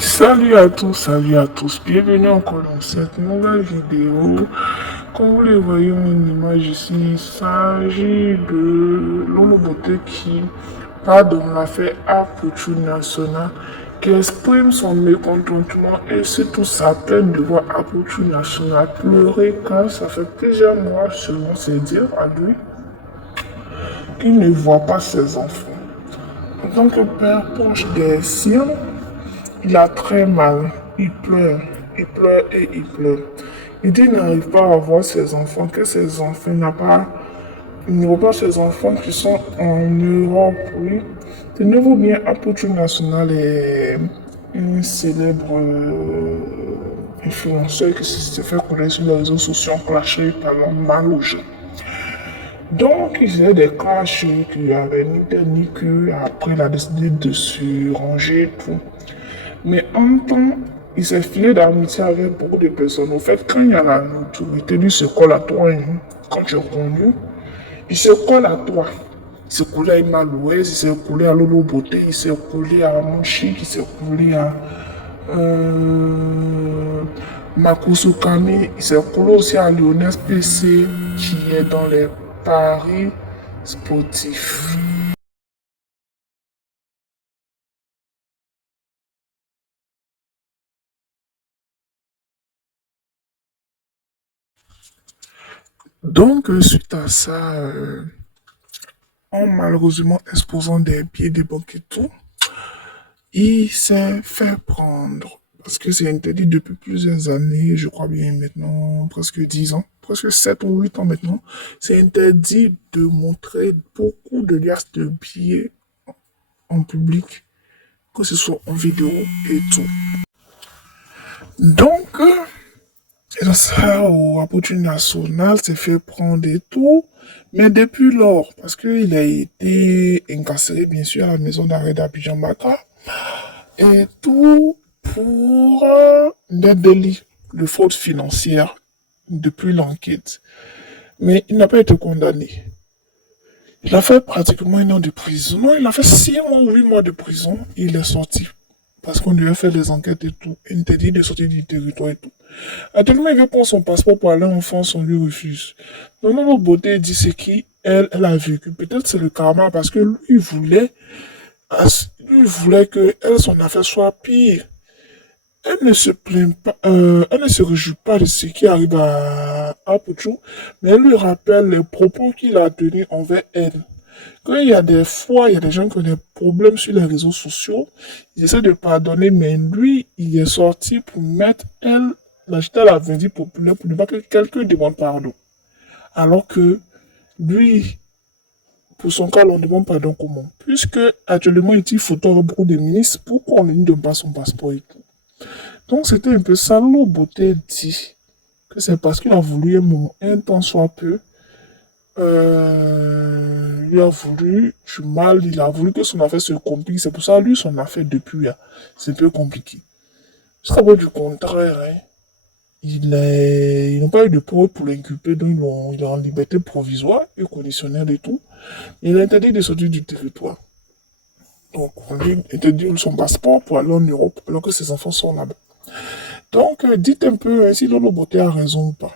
Salut à tous, bienvenue encore dans cette nouvelle vidéo. Comme vous le voyez une image ici, il s'agit de Lolo Beauté qui pardonne l'affaire Apuchu National, qui exprime son mécontentement et surtout sa peine de voir Apuchu National pleurer quand ça fait plusieurs mois, selon ses dires à lui, qu'il ne voit pas ses enfants. En tant que père proche des siens, il a très mal, il pleure et il pleure. Il dit qu'il n'arrive pas à voir ses enfants, que ses enfants il ne voit pas ses enfants qui sont en Europe, oui. De nouveau bien, Apuchu National est une célèbre influenceur qui se fait connaître sur les réseaux sociaux clashés parlant mal aux gens. Donc, il faisait des clashs qui avaient ni tête ni queue. Après, il a décidé de se ranger et tout. Mais en même temps, il s'est filé d'amitié avec beaucoup de personnes. Au fait, quand il y a la notoriété, lui se colle à toi, hein. Quand tu es connu, il se colle à toi. Il s'est collé à Imalouès, il s'est collé à Lolo Beauté, il s'est collé à Monchi, il s'est collé à Makusu Kami, il s'est collé aussi à Lionel PC qui est dans les paris sportifs. Donc, suite à ça, en malheureusement exposant des pieds des banques et tout, il s'est fait prendre. Parce que c'est interdit depuis plusieurs années, je crois bien maintenant, presque 10 ans, presque 7 ou 8 ans maintenant. C'est interdit de montrer beaucoup de liasses de billets en public, que ce soit en vidéo et tout. Donc, et ça, au Apuchu National s'est fait prendre et tout. Mais depuis lors, parce qu'il a été incarcéré, bien sûr, à la maison d'arrêt d'Abidjan-Baka, et tout pour des délits de fraude financière depuis l'enquête. Mais il n'a pas été condamné. Il a fait pratiquement 1 an de prison. Non, il a fait 6 mois ou 8 mois de prison. Il est sorti. Parce qu'on devait faire des enquêtes et tout. Interdit de sortir du territoire et tout. Actuellement, il veut prendre son passeport pour aller en France, on lui refuse. Donc, notre beauté dit ce qui, elle a vécu. Peut-être c'est le karma parce que lui voulait que elle, son affaire soit pire. Elle ne se plaint pas, elle ne se réjouit pas de ce qui arrive à Apuchu, mais elle lui rappelle les propos qu'il a tenus envers elle. Quand il y a des fois, il y a des gens qui ont des problèmes sur les réseaux sociaux, ils essaient de pardonner, mais lui, il est sorti pour mettre elle, l'acheter à la vendue populaire pour ne pas que quelqu'un demande pardon. Alors que lui, pour son cas, on demande pardon comment? Puisque actuellement, il tire photo avec beaucoup de ministres, pourquoi on ne lui donne pas son passeport et tout? Donc c'était un peu ça, Lolo Beauté dit que c'est parce qu'il a voulu un moment, un temps soit peu, il a voulu du mal, il a voulu que son affaire se complique. C'est pour ça, lui, son affaire depuis là, c'est un peu compliqué. Jusqu'à preuve du contraire, hein, ils n'ont pas eu de preuve pour l'inculper, donc il est en liberté provisoire et conditionnelle et tout. Il est interdit de sortir du territoire. Donc, on lui interdit son passeport pour aller en Europe, alors que ses enfants sont là-bas. Donc, dites un peu si Lolo Beauté a raison ou pas.